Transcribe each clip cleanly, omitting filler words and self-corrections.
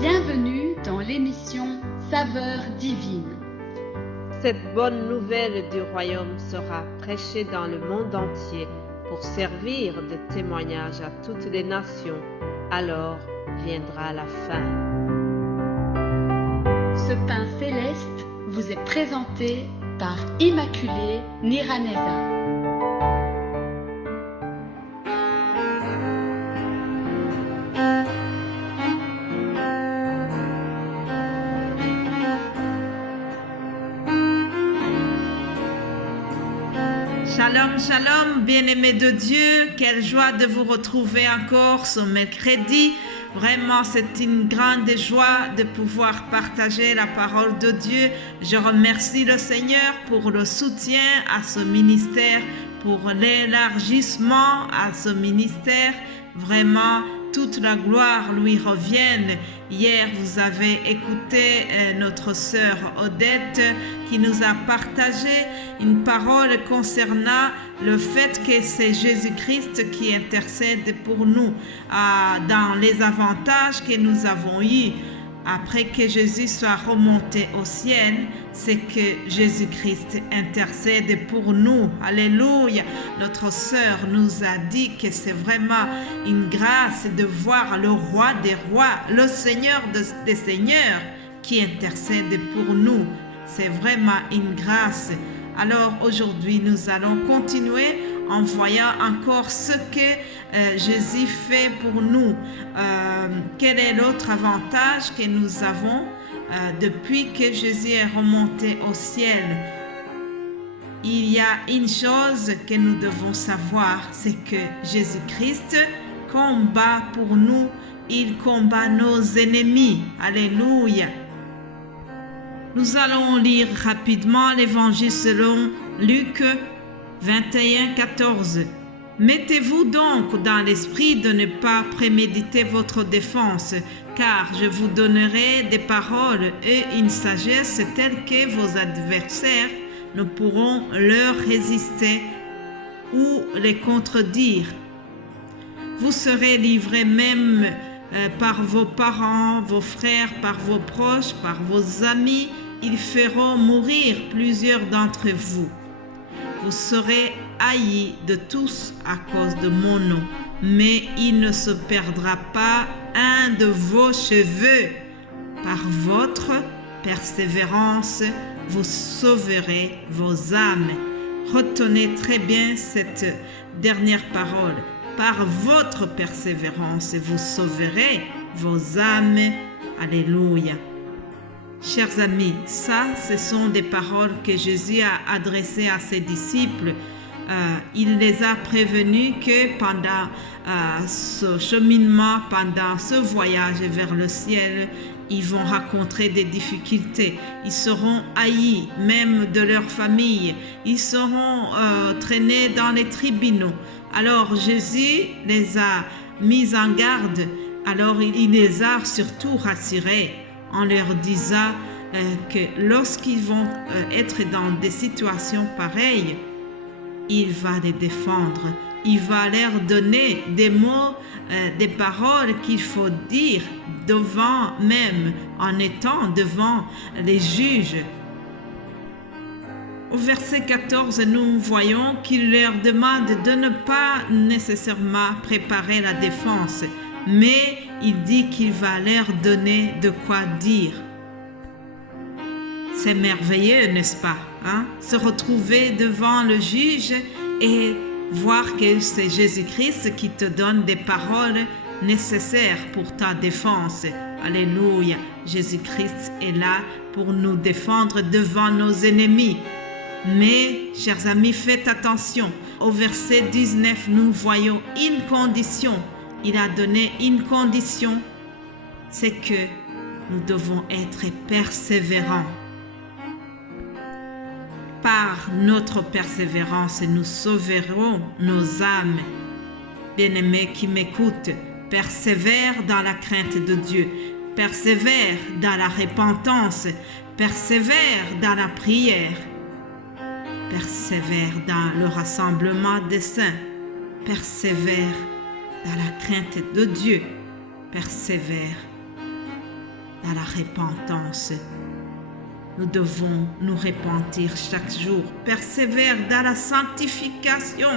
Bienvenue dans l'émission Saveurs divines. Cette bonne nouvelle du royaume sera prêchée dans le monde entier pour servir de témoignage à toutes les nations. Alors viendra la fin. Ce pain céleste vous est présenté par Immaculée Niraneza. Shalom, shalom, bien-aimés de Dieu, quelle joie de vous retrouver encore ce mercredi. Vraiment, c'est une grande joie de pouvoir partager la parole de Dieu. Je remercie le Seigneur pour le soutien à ce ministère, pour l'élargissement à ce ministère. Vraiment, toute la gloire lui revienne. Hier, vous avez écouté notre sœur Odette qui nous a partagé une parole concernant le fait que c'est Jésus-Christ qui intercède pour nous dans les avantages que nous avons eus. Après que Jésus soit remonté au ciel, c'est que Jésus-Christ intercède pour nous. Alléluia. Notre sœur nous a dit que c'est vraiment une grâce de voir le roi des rois, le Seigneur des seigneurs qui intercède pour nous. C'est vraiment une grâce. Alors aujourd'hui, nous allons continuer en voyant encore ce que Jésus fait pour nous. Quel est l'autre avantage que nous avons depuis que Jésus est remonté au ciel? Il y a une chose que nous devons savoir, c'est que Jésus-Christ combat pour nous. Il combat nos ennemis. Alléluia. Nous allons lire rapidement l'Évangile selon Luc 21, 14. Mettez-vous donc dans l'esprit de ne pas préméditer votre défense, car je vous donnerai des paroles et une sagesse telle que vos adversaires ne pourront leur résister ou les contredire. Vous serez livrés même par vos parents, vos frères, par vos proches, par vos amis. Ils feront mourir plusieurs d'entre vous. Vous serez haïs de tous à cause de mon nom, mais il ne se perdra pas un de vos cheveux. Par votre persévérance, vous sauverez vos âmes. Retenez très bien cette dernière parole. Par votre persévérance, vous sauverez vos âmes. Alléluia. Chers amis, ce sont des paroles que Jésus a adressées à ses disciples. Il les a prévenus que pendant ce cheminement, pendant ce voyage vers le ciel, ils vont rencontrer des difficultés. Ils seront haïs, même de leur famille. Ils seront traînés dans les tribunaux. Alors Jésus les a mis en garde. Alors il les a surtout rassurés en leur disant que lorsqu'ils vont être dans des situations pareilles, il va les défendre. Il va leur donner des mots, des paroles qu'il faut dire devant même, en étant devant les juges. Au verset 14, nous voyons qu'il leur demande de ne pas nécessairement préparer la défense, mais il dit qu'il va leur donner de quoi dire. C'est merveilleux, n'est-ce pas? Se retrouver devant le juge et voir que c'est Jésus-Christ qui te donne des paroles nécessaires pour ta défense. Alléluia. Jésus-Christ est là pour nous défendre devant nos ennemis. Mais, chers amis, faites attention. Au verset 19, nous voyons une condition. Il a donné une condition, c'est que nous devons être persévérants. Par notre persévérance, nous sauverons nos âmes. Bien-aimés qui m'écoutent, persévère dans la crainte de Dieu, persévère dans la repentance, persévère dans la prière, persévère dans le rassemblement des saints, persévère dans la crainte de Dieu, persévère dans la repentance. Nous devons nous repentir chaque jour, persévérer dans la sanctification.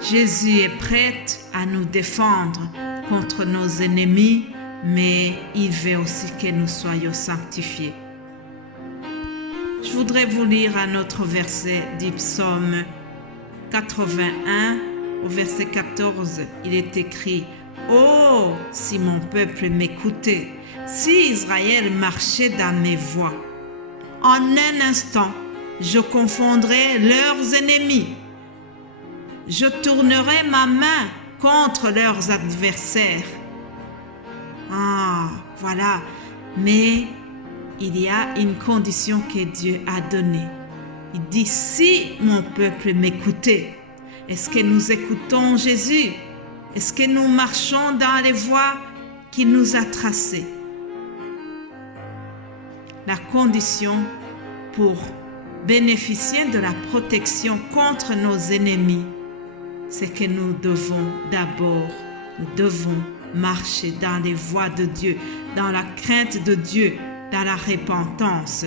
Jésus est prêt à nous défendre contre nos ennemis, mais il veut aussi que nous soyons sanctifiés. Je voudrais vous lire un autre verset du psaume 81, au verset 14. Il est écrit: « Oh, si mon peuple m'écoutait, si Israël marchait dans mes voies, en un instant, je confondrais leurs ennemis. Je tournerai ma main contre leurs adversaires. » Ah, voilà. Mais il y a une condition que Dieu a donnée. Il dit: si mon peuple m'écoutait. Est-ce que nous écoutons Jésus? Est-ce que nous marchons dans les voies qu'il nous a tracées? La condition pour bénéficier de la protection contre nos ennemis, c'est que nous devons marcher dans les voies de Dieu, dans la crainte de Dieu, dans la repentance.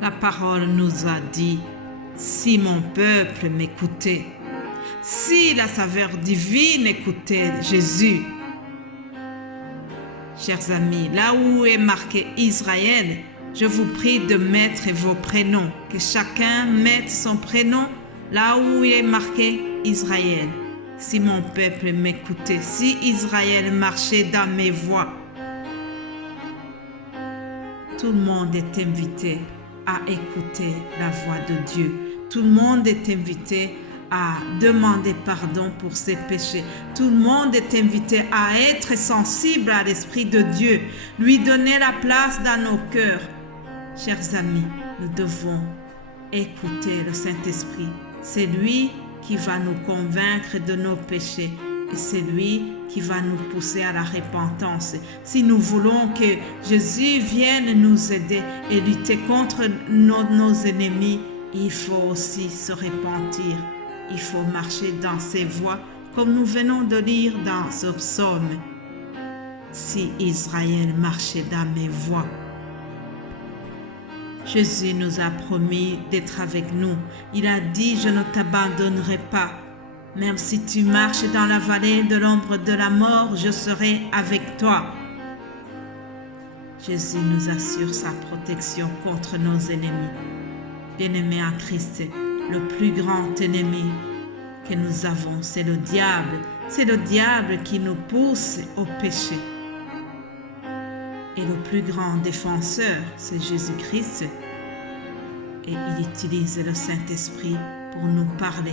La parole nous a dit: si mon peuple m'écoutait, si la saveur divine écoutait Jésus. Chers amis, là où est marqué Israël, je vous prie de mettre vos prénoms, que chacun mette son prénom là où il est marqué Israël. Si mon peuple m'écoutait, si Israël marchait dans mes voies. Tout le monde est invité à écouter la voix de Dieu. Tout le monde est invité à demander pardon pour ses péchés. Tout le monde est invité à être sensible à l'Esprit de Dieu, lui donner la place dans nos cœurs. Chers amis, nous devons écouter le Saint-Esprit. C'est lui qui va nous convaincre de nos péchés et c'est lui qui va nous pousser à la repentance. Si nous voulons que Jésus vienne nous aider et lutter contre nos ennemis, il faut aussi se repentir. Il faut marcher dans ses voies, comme nous venons de lire dans ce psaume. Si Israël marchait dans mes voies. Jésus nous a promis d'être avec nous. Il a dit: je ne t'abandonnerai pas. Même si tu marches dans la vallée de l'ombre de la mort, je serai avec toi. Jésus nous assure sa protection contre nos ennemis. Bien-aimés en Christ, le plus grand ennemi que nous avons, c'est le diable. C'est le diable qui nous pousse au péché. Et le plus grand défenseur, c'est Jésus-Christ. Et il utilise le Saint-Esprit pour nous parler,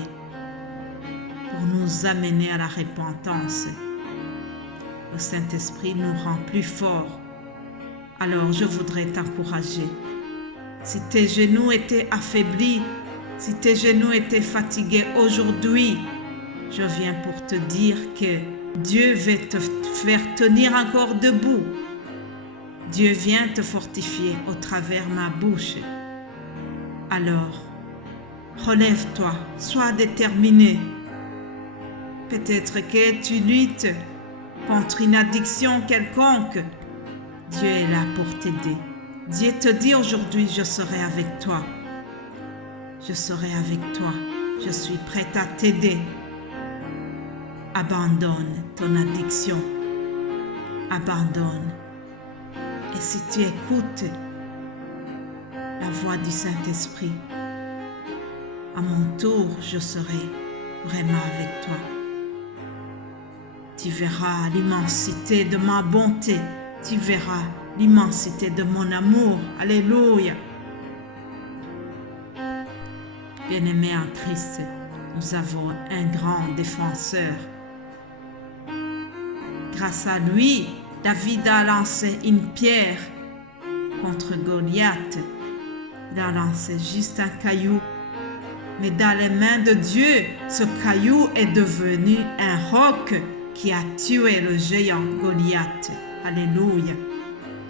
pour nous amener à la repentance. Le Saint-Esprit nous rend plus forts. Alors je voudrais t'encourager. Si tes genoux étaient affaiblis, si tes genoux étaient fatigués aujourd'hui, je viens pour te dire que Dieu veut te faire tenir encore debout. Dieu vient te fortifier au travers ma bouche. Alors, relève-toi, sois déterminé. Peut-être que tu luttes contre une addiction quelconque. Dieu est là pour t'aider. Dieu te dit aujourd'hui: je serai avec toi. Je serai avec toi. Je suis prête à t'aider. Abandonne ton addiction. Abandonne. Et si tu écoutes la voix du Saint-Esprit, à mon tour, je serai vraiment avec toi. Tu verras l'immensité de ma bonté. Tu verras l'immensité de mon amour. Alléluia. Bien-aimés en Christ, nous avons un grand défenseur. Grâce à lui, David a lancé une pierre contre Goliath. Il a lancé juste un caillou. Mais dans les mains de Dieu, ce caillou est devenu un roc qui a tué le géant Goliath. Alléluia.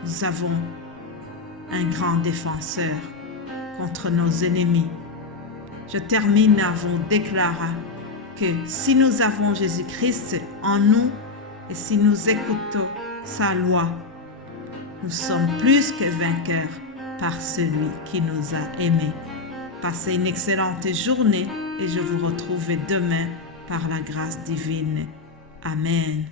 Nous avons un grand défenseur contre nos ennemis. Je termine en vous déclarant que si nous avons Jésus-Christ en nous, et si nous écoutons sa loi, nous sommes plus que vainqueurs par celui qui nous a aimés. Passez une excellente journée et je vous retrouve demain par la grâce divine. Amen.